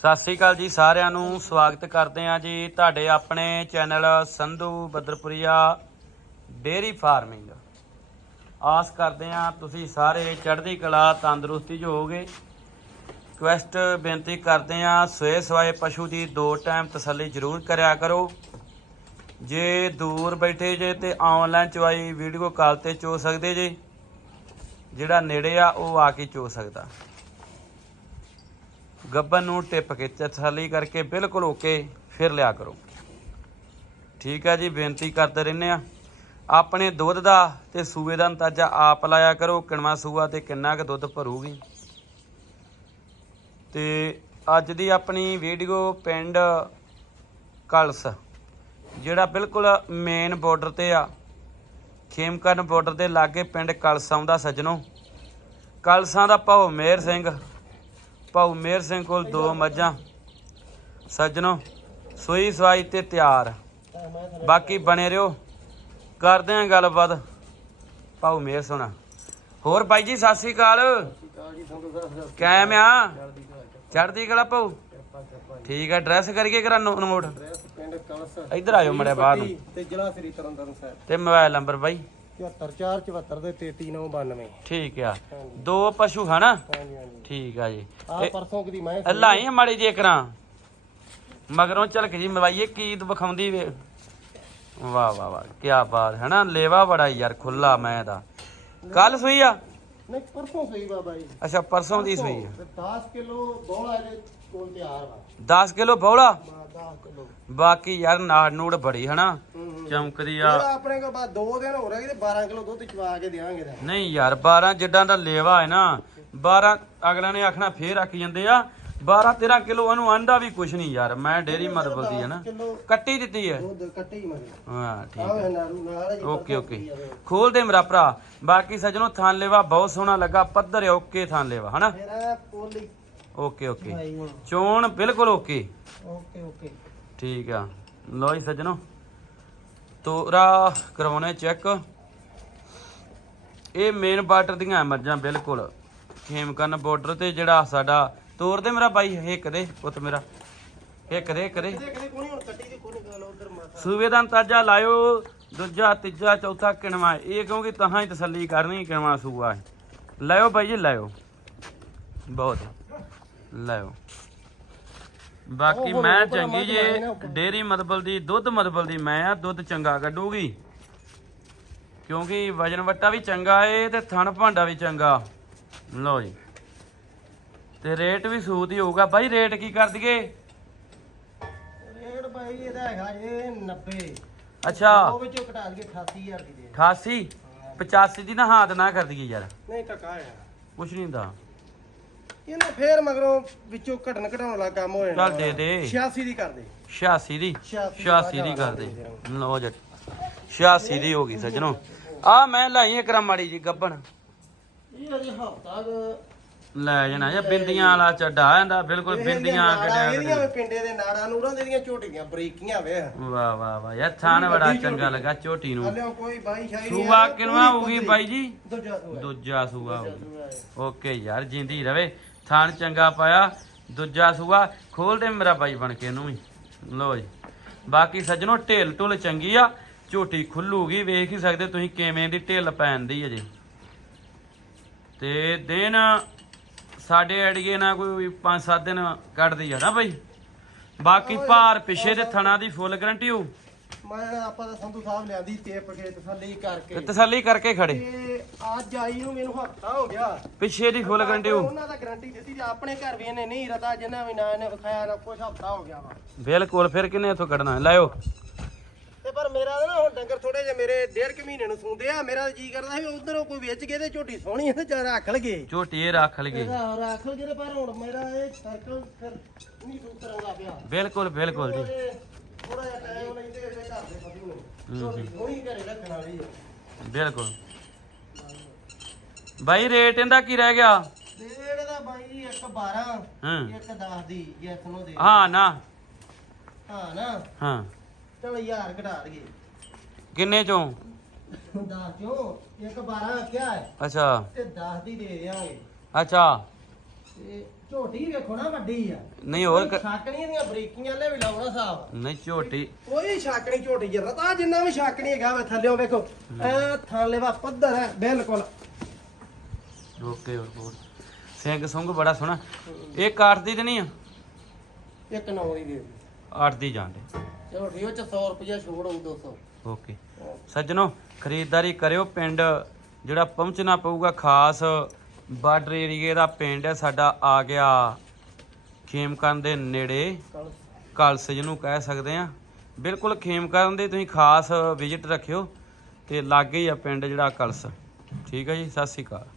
ਸਤਿ ਸ੍ਰੀ ਅਕਾਲ ਜੀ ਸਾਰਿਆਂ ਨੂੰ, ਸਵਾਗਤ ਕਰਦੇ ਹਾਂ ਜੀ ਤੁਹਾਡੇ ਆਪਣੇ channel Sandhu Badarpuria dairy farming. ਆਸ ਕਰਦੇ ਹਾਂ ਤੁਸੀਂ ਸਾਰੇ ਚੜ੍ਹਦੀ ਕਲਾ, ਤੰਦਰੁਸਤੀ 'ਚ ਹੋਗੇ ਰਿਕਵੈਸਟ ਬੇਨਤੀ ਕਰਦੇ ਹਾਂ ਸਵੇ ਸਵਾਏ ਪਸ਼ੂ ਦੀ ਦੋ ਟਾਈਮ ਤਸੱਲੀ ਜ਼ਰੂਰ ਕਰਿਆ ਕਰੋ। ਜੇ ਦੂਰ ਬੈਠੇ ਜੇ ਤੇ ਆਨਲਾਈਨ ਚਵਾਈ ਵੀਡੀਓ ਕਾਲ ਤੇ ਚੋ ਸਕਦੇ ਜੇ। ਜਿਹੜਾ ਨੇੜੇ ਆ ਉਹ ਆ ਕੇ ਚੋ ਸਕਦਾ। ਗੱਬਨ ਨੂੰ ਟਿਪ ਕੇ ਤਸੱਲੀ ਕਰਕੇ ਬਿਲਕੁਲ ਓਕੇ, ਫਿਰ ਲਿਆ ਕਰੋ। ਠੀਕ ਹੈ ਜੀ, ਬੇਨਤੀ ਕਰਦੇ ਰਹਿੰਦੇ ਆ। ਆਪਣੇ ਦੁੱਧ ਦਾ ਤੇ ਸੂਏ ਦਾ ਅੰਦਾਜ਼ਾ ਆਪ ਲਾਇਆ ਕਰੋ, ਕਿੰਨਾ ਸੂਆ ਤੇ ਕਿੰਨਾ ਕੁ ਦੁੱਧ ਭਰੂਗੀ। ਤੇ ਅੱਜ ਦੀ ਆਪਣੀ ਵੀਡੀਓ ਪਿੰਡ ਕਲਸ, ਜਿਹੜਾ ਬਿਲਕੁਲ ਮੇਨ ਬਾਰਡਰ ਤੇ ਆ। ਖੇਮਕਰਨ ਬਾਰਡਰ ਦੇ ਲਾਗੇ ਪਿੰਡ ਕਲਸ ਆਉਂਦਾ ਸੱਜਣੋ। ਕਲਸਾਂ ਦਾ ਭਾਉ ਮੇਰ ਸਿੰਘ ਭਾਉ ਮੇਰ ਸਿੰਘ ਕੋਲ ਦੋ ਮੱਝਾਂ। ਸੱਜਣੋ ਸੂਈ ਸਵਾਈ ਤੇ ਤਿਆਰ। ਬਾਕੀ ਬਣੇ ਰਹੋ। ਕਰਦੇ ਆਂ ਗੱਲਬਾਤ। ਭਾਉ ਮੇਰ ਸੁਣਾ ਹੋਰ ਬਾਈ ਜੀ ਸਤਿ ਸ੍ਰੀ ਅਕਾਲ। ਕਾਇਮ ਆ? ਚੜਦੀ ਕਲਾ ਭਾਉ ਠੀਕ ਆ ਡਰੈਸ ਕਰੀਏ ਕਰਾ ਨੋਟ ਇੱਧਰ ਆਇਓ ਮੜਿਆ ਬਾਹਰ ਤੇ ਜ਼ਿਲ੍ਹਾ ਸ੍ਰੀ ਤਰਨਤਾਰਨ ਸਾਹਿਬ। ਤੇ ਮੋਬਾਈਲ ਨੰਬਰ ਬਾਈ। 74474 ਦੇ 33992 ਠੀਕ ਆ। ਦੋ ਪਸ਼ੂ ਹਨਾ? ਹਾਂਜੀ ਹਾਂਜੀ। ਠੀਕ ਆ ਜੀ। ਆ ਪਰਸੋਂ ਕਦੀ ਮੈਂ ਅੱਲਾ ਹੀ ਮਾੜੀ ਜੇ ਕਰਾਂ ਮਗਰੋਂ ਝਲਕ ਜੀ ਮਵਾਈਏ ਕੀ ਵਿਖਾਉਂਦੀ ਵੇ। ਵਾਹ ਵਾਹ ਵਾਹ ਕੀ ਬਾਤ ਹੈ ਨਾ ਲੇਵਾ ਬੜਾ ਯਾਰ ਖੁੱਲਾ ਮੈਂ ਦਾ। ਕੱਲ ਸੂਈ ਆ? ਨਹੀਂ ਪਰਸੋਂ ਸਹੀ ਬਾਬਾ ਜੀ। ਅੱਛਾ ਪਰਸੋਂ ਦੀ ਸੂਈ ਆ। ਤੇ 10 ਕਿਲੋ ਬੋਲਾ ਇਹਦੇ ਕੋਲ ਤਿਆਰ ਵਾ। 10 ਕਿਲੋ ਬੌਲਾ? 10 ਕਿਲੋ। ਬਾਕੀ ਯਾਰ ਨਾੜ ਨੂੜ ਬੜੀ ਹਨਾ? ਚਮਕਦੀ ਆ। ਆਪਣੇ ਕੋਲ ਬਾਅਦ 2 ਦਿਨ ਹੋ ਰਹੇ ਤੇ 12 ਕਿਲੋ ਦੁੱਧ ਚਵਾ ਕੇ ਦੇਵਾਂਗੇ ਦਾ ਨਹੀਂ ਯਾਰ 12 ਜਿੱਦਾਂ ਦਾ ਲੇਵਾ ਹੈ ਨਾ 12 ਅਗਲਾ ਨੇ ਆਖਣਾ ਫੇਰ ਆਖੀ ਜਾਂਦੇ ਆ। 12 13 ਕਿਲੋ ਉਹਨੂੰ ਆਂਦਾ ਵੀ ਕੁਛ ਨਹੀਂ ਯਾਰ ਮੈਂ ਡੇਰੀ ਮਤਲਬ ਦੀ ਹੈ ਨਾ। ਕਿਲੋ ਕੱਟੀ ਦਿੱਤੀ ਹੈ। ਦੁੱਧ ਕੱਟੇ ਹੀ ਮਗੇ ਹਾਂ ਠੀਕ ਆਹ ਨਾਰੂ ਨਾਲ ਜੀ ਓਕੇ ਓਕੇ। ਖੋਲ ਦੇ ਮੇਰਾ ਭਰਾ। ਬਾਕੀ ਸਜਣੋ ਥਾਨ ਲੇਵਾ ਬਹੁਤ ਸੋਹਣਾ ਲੱਗਾ ਪੱਧਰ ਹੈ ਓਕੇ ਥਾਨ ਲੇਵਾ ਹਨਾ? ਮੇਰਾ ਪੋਲੀ। Okay okay. ਚੋਣ ਬਿਲਕੁਲ ਓਕੇ। Okay okay. ਠੀਕ ਆ। ਲੋ ਜੀ ਸਜਣੋ। ਤੋਰਾ ਕਰਵਾਉਣੇ ਚੈੱਕ ਇਹ ਮੇਨ ਬਾਰਡਰ ਦੀਆਂ ਮੱਝਾਂ ਬਿਲਕੁਲ। ਖੇਮਕਰਨ ਬਾਰਡਰ ਤੇ ਜਿਹੜਾ ਸਾਡਾ ਤੋਰ ਦੇ ਮੇਰਾ ਬਾਈ ਹਿੱਕ ਦੇ, ਪੁੱਤ ਮੇਰਾ। ਹਿੱਕ ਦੇ ਹਿੱਕ ਦੇ। ਸੂਬੇ ਦਾ ਅੰਦਾਜ਼ਾ ਲਾਇਓ, ਦੂਜਾ, ਤੀਜਾ, ਚੌਥਾ ਕਿਣਵਾ ਇਹ ਕਿਉਂਕਿ ਤਹਾਂ ਹੀ ਤਸੱਲੀ ਕਰਨੀ ਕਿਣਵਾ ਸੂਆ ਹੈ। ਲਾਇਓ ਬਾਈ ਜੀ, ਲਾਇਓ। ਬਹੁਤ। ਲਾਇਓ। ਬਾਕੀ ਮੈਂ ਚੰਗੀ ਜੇ ਡੇਰੀ ਮਤਬਲ ਦੀ ਦੁੱਧ ਮਤਬਲ ਦੀ ਮੈਂ ਆ ਦੁੱਧ ਚੰਗਾ ਕੱਢੂਗੀ। ਕਿਉਂਕਿ ਵਜਨ ਵੱਟਾ ਵੀ ਚੰਗਾ ਏ ਤੇ ਥਣ ਭਾਂਡਾ ਵੀ ਚੰਗਾ। ਲਓ ਜੀ। ਤੇ ਰੇਟ ਵੀ ਸੂਤ ਹੀ ਹੋਊਗਾ। ਬਾਈ ਰੇਟ ਕੀ ਕਰ ਦਈਏ? ਰੇਟ ਭਾਈ ਇਹਦਾ ਹੈਗਾ ਜੇ 90 ਅੱਛਾ। ਉਹ ਵਿੱਚੋਂ ਘਟਾ ਦਈਏ 88000 ਦੀ ਦੇ 88 85 ਦੀ ਨਾ ਹਾਦ ਨਾ ਕਰ ਦਈਏ ਯਾਰ। ਨਹੀਂ ਟਕਾ ਆ ਕੁਛ ਨਹੀਂ ਹੁੰਦਾ। ਇਹਨਾਂ ਫੇਰ ਮਗਰੋਂ ਵਿੱਚੋਂ ਘਟਣ ਘਟਾਉਣ ਵਾਲਾ ਕੰਮ ਹੋ ਜਾਣਾ। ਚੱਲ ਦੇ ਦੇ। 86 ਦੀ ਕਰ ਦੇ। 86 ਦੀ? 86 86 ਦੀ ਕਰ ਦੇ। ਲਓ ਜੱਟ 86 ਦੀ ਹੋ ਗਈ ਸੱਜਣੋ। ਆ ਮੈਂ ਲਾਈ ਇੱਕ ਮਾੜੀ ਜੀ ਗੱਬਣ। ਇਹ ਅਜੇ ਹਫਤਾ ਲੈ ਜਾਣਾ ਜਾਂ ਬਿੰਦੀਆਂ ਵਾਲਾ ਚੱਡਾ ਆਂਦਾ ਬਿਲਕੁਲ ਬਿੰਦੀਆਂ ਇਹਦੀਆਂ ਕੱਢਿਆ ਵੀ ਪਿੰਡੇ ਦੇ ਨਾੜਾਂ ਨੂੜਾਂ ਦੇ ਦੀਆਂ ਝੋਟੀਆਂ ਬਰੀਕੀਆਂ ਵੇ। ਵਾਹ ਵਾਹ ਵਾਹ ਯਾਰ ਥਾਨ ਬੜਾ ਚੰਗਾ ਲੱਗਾ ਝੋਟੀ ਨੂੰ। ਹਲਿਓ ਕੋਈ ਬਾਈ ਸ਼ਾਈ ਨਹੀਂ ਸੂਆ ਕਿਨਵਾ ਹੋਊਗੀ। ਬਾਈ ਜੀ? ਦੂਜਾ ਸੂਆ। ਦੂਜਾ ਸੂਆ। ਓਕੇ ਯਾਰ ਜਿੰਦੀ ਰਵੇ। ਥਾਨ ਚੰਗਾ ਪਾਇਆ ਦੂਜਾ ਸੂਆ ਖੋਲ ਦੇ ਮੇਰਾ ਬਾਈ ਬਣ ਕੇ ਇਹਨੂੰ ਵੀ। ਲੋ ਜੀ। ਬਾਕੀ ਸੱਜਣੋ ਢਿੱਲ ਢੁੱਲ ਚੰਗੀ ਆ ਝੋਟੀ ਖੁੱਲੂਗੀ ਵੇਖ ਹੀ ਸਕਦੇ ਤੁਸੀਂ ਕਿਵੇਂ ਦੀ ਢਿੱਲ ਪੈਂਦੀ ਅਜੇ। ਤੇ ਦਿਨ ਸਾਡੇ ਅੜੀਏ ਨਾ ਕੋਈ 5-7 ਦਿਨ ਕੱਢਦੀ ਆ ਨਾ ਬਾਈ। ਬਾਕੀ ਭਾਰ ਪਿੱਛੇ ਦੇ ਥਣਾ ਦੀ ਫੁੱਲ ਗਰੰਟੀ ਹੋ ਮੈਂ ਆਪਾਂ ਤਾਂ ਸੰਧੂ ਸਾਹਿਬ ਲਿਆਂਦੀ ਟੇਪ ਕੇ ਤਸੱਲੀ ਕਰਕੇ। ਤਸੱਲੀ ਕਰਕੇ ਖੜੇ। ਤੇ ਅੱਜ ਆਈ ਨੂੰ ਮੈਨੂੰ ਹਫਤਾ ਹੋ ਗਿਆ। ਪਿੱਛੇ ਦੀ ਫੁੱਲ ਹੋ ਉਹਨਾਂ ਦਾ ਗਾਰੰਟੀ ਦਿੱਤੀ ਤੇ ਆਪਣੇ ਘਰ ਵੀ ਇਹਨੇ ਨਹੀਂ ਰਤਾ ਜਿੰਨਾ ਵੀ ਨਾ ਇਹਨੇ ਵਿਖਾਇਆ ਨਾ ਕੁਛ ਹਫਤਾ ਹੋ ਗਿਆ ਵਾ। ਬਿਲਕੁਲ ਫਿਰ ਕਿੰਨੇ ਇਥੋਂ ਕੱਢਣਾ? ਲਾਇਓ। ਤੇ ਪਰ ਮੇਰਾ ਨਾ ਹੁਣ ਡੰਗਰ ਥੋੜੇ ਜਿਹਾ ਮੇਰੇ ਡੇਢ ਕੁ ਮਹੀਨੇ ਨੂੰ ਸੂੰਦੇ ਆ ਮੇਰਾ ਜੀ ਕਰਦਾ ਸੀ ਉਧਰੋਂ ਕੋਈ ਵੇਚ ਕੇ ਤੇ ਝੋਟੀ ਸੋਹਣੀ ਆ ਤੇ ਚਾਹ ਰੱਖ ਲਗੇ ਝੋਟੀ ਇਹ ਰੱਖ ਲਈਏ। ਰੱਖ ਲਗੇ ਤੇ ਪਰ ਹੁਣ ਮੇਰਾ ਇਹ ਸਰਕਲ ਫਿਰ ਨਹੀਂ ਸੂਤ ਕਰਾਉਂਦਾ ਪਿਆ। ਬਿਲਕੁਲ ਬਿਲਕੁਲ ਜੀ। ਥੋੜਾ ਜਿਹਾ ਟਾਈਮ ਲੈਂਦੇ ਇਹਦੇ ਘਰ ਦੇ ਪਤੀ ਨੂੰ ਝੋਟੀ ਸੋਹਣੀ ਘਰੇ ਰੱਖਣ ਵਾਲੀ ਆ। ਬਿਲਕੁਲ। ਬਾਈ ਰੇਟ ਇਹਦਾ ਕੀ ਰਹਿ ਗਿਆ? ਡੇਢ ਦਾ ਬਾਈ 1 12 ਹਾਂ। 1 10 ਦੀ ਯੈਸ ਨੂੰ ਦੇ। ਹਾਂ ਨਾ। ਹਾਂ ਨਾ। ਹਾਂ। ਚਲ ਯਾਰ ਘਟਾ ਦਈਏ। ਕਿੰਨੇ ਚੋਂ? 10 ਚੋਂ। 1 12 ਕਿਹਾ ਹੈ। ਅੱਛਾ। ਤੇ 10 ਦੀ ਦੇ ਦਿਆਂਗੇ। ਅੱਛਾ। ਤੇ ਝੋਟੀ ਵੇਖੋ ਨਾ ਵੱਡੀ ਆ। ਨਹੀਂ ਹੋਰ ਕ- ਛਾਕਣੀਆਂ ਦੀਆਂ ਬਰੀਕੀਆਂ ਲੈ ਵੀ ਲਾਉਣਾ ਹਿਸਾਬ ਨਹੀਂ ਝੋਟੀ। ਕੋਈ ਛਾਕਣੀ ਝੋਟੀ ਜਰਾ ਤਾਂ ਜਿੰਨਾ ਵੀ ਛਾਕਣੀ ਹੈਗਾ ਵੇ ਥੱਲਿਓ ਵੇਖੋ। ਐ ਥਾਲੇ ਵਾ ਪੱਧਰ ਹੈ ਬਿਲਕੁਲ। ਓਕੇ ਹੋਰ ਸਿੰਘ ਸੁੰਗ ਬੜਾ ਸੋਹਣਾ। ਇਹ ਤੇ ਨਹੀਂ ਆ? ਇੱਕ ਦੀ ਦੇ ਅੱਠ ਦੀ ਜਾਂਦੇ ਝੋਟੀ ਉਹ ਚ 100 ਰੁਪਇਆ ਛੋੜ ਹੋਊ 200 ਓਕੇ। ਸੱਜਣੋ ਖਰੀਦਦਾਰੀ ਕਰਿਓ ਪਿੰਡ। ਜਿਹੜਾ ਪਹੁੰਚਣਾ ਪਊਗਾ ਖਾਸ ਬਾਰਡਰ ਏਰੀਏ ਦਾ ਪਿੰਡ ਹੈ, ਸਾਡਾ ਆ ਗਿਆ ਖੇਮਕਰਨ ਦੇ ਨੇੜੇ। ਕਲਸ ਜਿਹਨੂੰ ਕਹਿ ਸਕਦੇ ਆ ਬਿਲਕੁਲ ਖੇਮਕਰਨ ਦੇ ਤੁਸੀਂ ਖਾਸ ਵਿਜ਼ਿਟ ਰੱਖਿਓ ਤੇ ਲਾਗੇ ਹੀ ਆ ਪਿੰਡ ਜਿਹੜਾ ਕਲਸ। ਠੀਕ ਹੈ ਜੀ, ਸਤਿ ਸ਼੍ਰੀ ਅਕਾਲ।